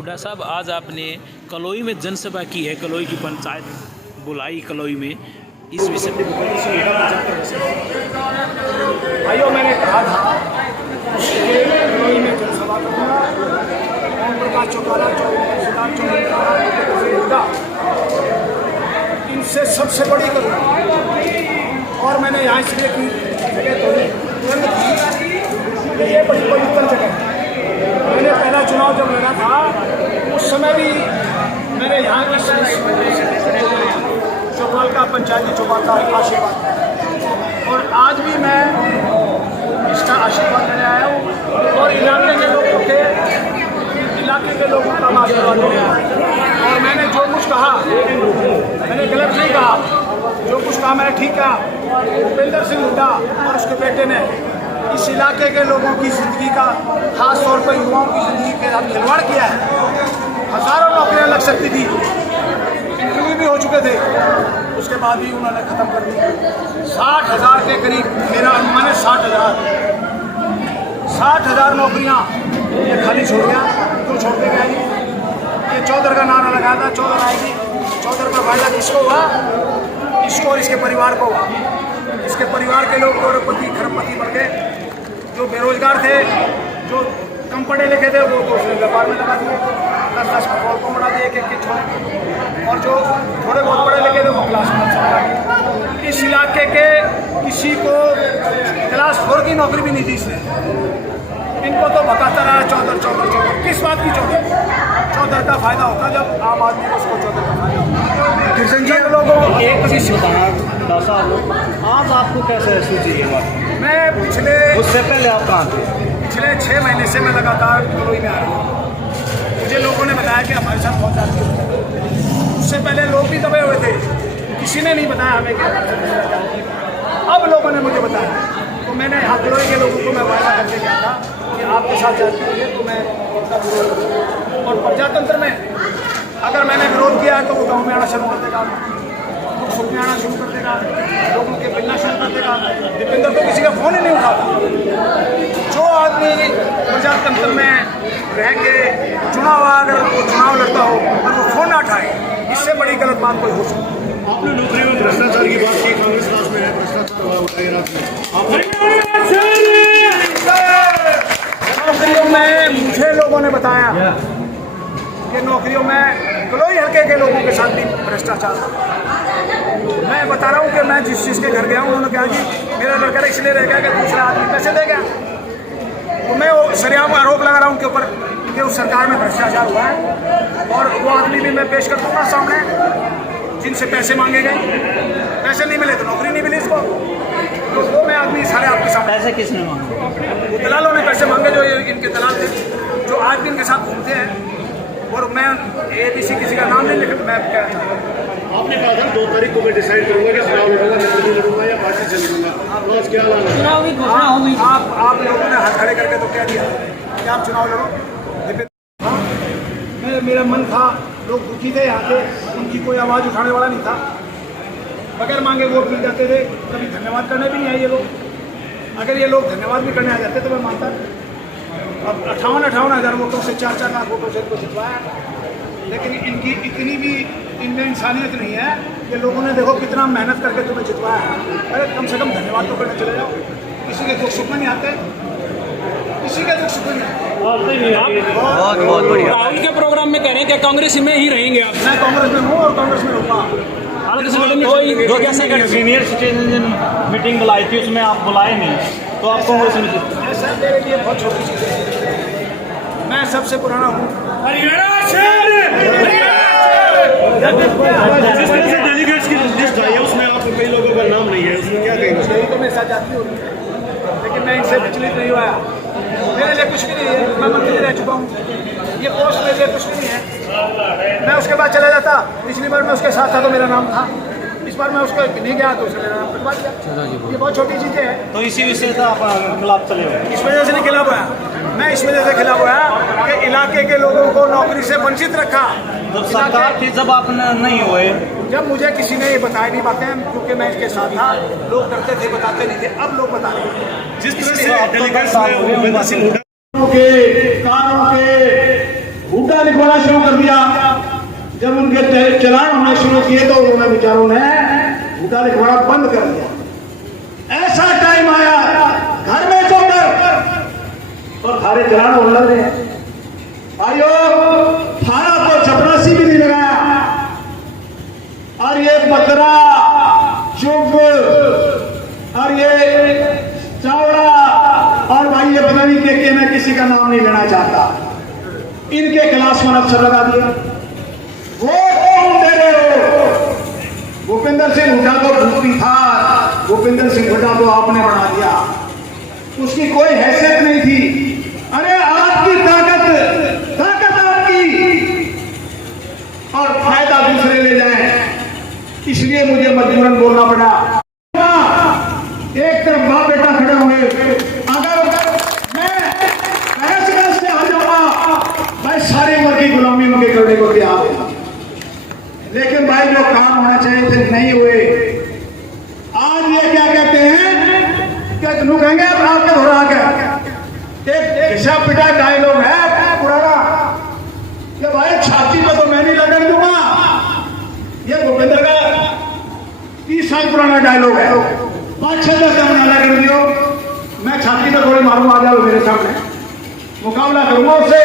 हुड्डा साहब, आज आपने कलोई में जनसभा की है, कलोई की पंचायत बुलाई कलोई में, इस विषय में भाइयों मैंने कहा था कि कलोई में जनसभा करूँगा, ओम प्रकाश चौटाला इनसे सबसे बड़ी करूँगा। और मैंने यहाँ इसलिए की ये बड़ी पवित्र जगह है। मैंने पहला चुनाव जब लड़ा था उस समय भी मैंने यहाँ की चौपाल का पंचायती चौपाल का आशीर्वाद, और आज भी मैं इसका आशीर्वाद लेने आया हूँ और इलाके के लोगों का आशीर्वाद लेने आया हूँ। और मैंने जो कुछ कहा मैंने गलत नहीं कहा, जो कुछ कहा मैंने ठीक कहा। भूपेंद्र सिंह हुड्डा और उसके बेटे ने इस इलाके के लोगों की ज़िंदगी का, खास तौर पर युवाओं की ज़िंदगी के साथ खिलवाड़ किया है। हज़ारों नौकरियां लग सकती थी, इंटरव्यू भी हो चुके थे, उसके बाद भी उन्होंने ख़त्म कर दी। 60,000 के करीब, मेरा अनुमान है 60,000 नौकरियां ये खाली छोड़ गया। क्यों छोड़ के गया? ये चौधर का नारा लगाया था, चौधर आएगी। चौधर का फायदा किसको हुआ? इसको और इसके परिवार को हुआ। इसके परिवार के लोग करोड़पति खरबपति बन गए। जो बेरोजगार थे, जो कम पढ़े लिखे थे, वो व्यापार में लगा दिए, 10-10 पेट्रोल पंप बना दिए एक छोड़े, और जो थोड़े बहुत पढ़े लिखे थे वो क्लास में चला गया। इस इलाके के किसी को क्लास 4 की नौकरी भी नहीं दी इसने। इनको तो भगाता रहा चौधर। किस बात की चौधर? चौधर का फायदा होता जब आम आदमी को उसको चौधर का फायदा होता। लोगों को एक चीज बताना आज आपको कैसे सूझी ये बात? मैं पिछले उससे पहले आप कहाँ थे? पिछले 6 महीने से मैं लगातार कलोई में आ रहा हूँ। मुझे लोगों ने बताया कि हमारे साथ बहुत ज़्यादा, उससे पहले लोग भी दबे हुए थे, किसी ने नहीं बताया हमें क्या। अब लोगों ने मुझे बताया, तो मैंने यहाँ कलोई के लोगों को मैं वायदा करके गया था कि आपके साथ जाती हुई तो मैं उनका विरोध करूँ। और प्रजातंत्र में अगर मैंने विरोध किया तो वो गाँव में आना शुरू कर देगा, सुख में आना शुरू कर देगा, लोगों के मिलना शुरू कर देगा। दीपेंद्र तो किसी का फोन ही नहीं उठाता। जो आदमी प्रजातंत्र में रह के चुनाव, अगर वो चुनाव लड़ता हो और वो फोन ना उठाए, इससे बड़ी गलत बात कोई हो सकती है। आपने नौकरी में भ्रष्टाचार की बात की, कांग्रेस राज में है भ्रष्टाचार नौकरियों में मुझे लोगों ने बताया कि नौकरियों में कलोई हल्के के लोगों के साथ भी भ्रष्टाचार। मैं बता रहा हूँ कि मैं जिस चीज़ के घर गया हूँ, उन्होंने कहा कि मेरा लड़का इसलिए रह गया कि दूसरा आदमी पैसे देगा। तो मैं वो सरेआम आरोप लगा रहा हूँ उनके ऊपर कि उस सरकार में भ्रष्टाचार हुआ है, और वो आदमी भी मैं पेश कर दूँगा सामने जिनसे पैसे मांगे गए। पैसे नहीं मिले तो नौकरी नहीं मिली इसको, तो वो मैं आदमी सारे आपके साथ। पैसे किसने मांगे? वो दलालों ने पैसे मांगे, जो इनके दलाल थे, जो आज भी इनके साथ घूमते हैं। और मैं ABC किसी का नाम नहीं लिख, मैं क्या था, आपने कहा था 2 तारीख को मैं डिसाइड करूंगा कि चुनाव लड़ूंगा, निर्वाचन लड़ूंगा या पार्टी चलूंगा। आज क्या लाना? आप लोगों ने हाथ खड़े करके तो क्या दिया कि आप चुनाव लड़ो। मेरा मन था, लोग दुखी थे यहाँ के, उनकी कोई आवाज़ उठाने वाला नहीं था, बगैर मांगे वोट मिल जाते थे। कभी धन्यवाद करने भी नहीं आए ये लोग। अगर ये लोग धन्यवाद भी करने आ जाते तो मैं मानता। अब 58 हज़ार वोटों से 4 लाख वोटों से इनको जितवाया, लेकिन इनकी इतनी भी इनमें इंसानियत नहीं है कि लोगों ने देखो कितना मेहनत करके तुम्हें जितवाया। अरे कम से कम धन्यवाद तो करने चले जाओ। किसी के दुख सुख में नहीं आते, किसी के दुख सुख में नहीं आते। बहुत बढ़िया। राहुल के प्रोग्राम में कह रहे हैं कि कांग्रेस में ही रहेंगे आप। मैं कांग्रेस में हूँ और कांग्रेस में रहूँगा। सीनियर सिटीजन मीटिंग बुलाई थी, उसमें आप बुलाए नहीं, तो आप कांग्रेस में जीते। सर मेरे लिए बहुत छोटी चीज़ है, मैं सबसे पुराना हूँ। जिस तरह से डेलीगेट्स की लिस्ट आई है उसमें आप कई लोगों का नाम नहीं है, उसमें क्या कहेंगे? यही तो मेरे साथ जाती होगी, लेकिन मैं इनसे विचलित नहीं हुआ। मेरे लिए कुछ भी नहीं है, मैं मंत्री रह चुका हूँ, ये पोस्ट मेरे लिए कुछ भी नहीं है। मैं उसके बाद चला जाता, पिछली बार मैं उसके साथ था तो मेरा नाम था, इस बार मैं उसको नहीं गया तो उसने मेरा नाम कटवा दिया। ये बहुत छोटी चीज़ें हैं। तो इसी विषय से आप खिलाफ चले हुए? इस वजह से नहीं खिलाफ हुआ, मैं इस वजह से खिलाफ हुआ कि इलाके के लोगों को नौकरी से वंचित रखा। जब सरकार थी जब आप नहीं हुए, जब मुझे किसी ने ये बताई नहीं बातें, क्योंकि मैं इसके साथ था, लोग करते थे बताते नहीं थे, अब लोग बता रहे हैं। जिस तरह से डेलीगेट्स में भूपेंद्र सिंह हुड्डा के हुड्डा हुक्का लिखवाना शुरू कर दिया। जब उनके चलान होने शुरू किए तो उन्होंने बेचारों ने हुक्का लिखवाना बंद कर दिया। ऐसा टाइम आया घर में चौकर और थारे चलान होने लग रहे हैं। आयो थारा तो चपरासी भी नहीं लगाया और ये बकरा चुग और ये चावड़ा और भाई ये पता नहीं के मैं किसी का नाम नहीं लेना चाहता, इनके खिलाफ में अफसर लगा दिया। वो कौन दे रहे हो? भूपेंद्र सिंह हुड्डा तो भूपी था, भूपेंद्र सिंह हुड्डा तो आपने बना दिया, उसकी कोई हैसियत नहीं थी। अरे आपकी ताकत आपकी और फायदा दूसरे ले जाए, इसलिए मुझे मजबूरन बोलना पड़ा। एक तरफ बाप बेटा खड़े हुए, अगर मैं से आ जाऊंगा भाई सारी उम्र की गुलामी उनके करने को तैयार हूं, लेकिन भाई जो काम होना चाहिए थे नहीं हुए। आज ये क्या कहते हैं, क्या लोग कहेंगे आपके दोहरा के एक घिसा पिटा डायलॉग है पुराना कि भाई छाती में तो मैं नहीं लगन दूंगा। ये भूपेंद्र का 30 साल पुराना डायलॉग है। 5-6 का लगन दियो, मैं छाती में थोड़ी मारूंगा, आ जाओ मेरे सामने मुकाबला करूंगा उससे।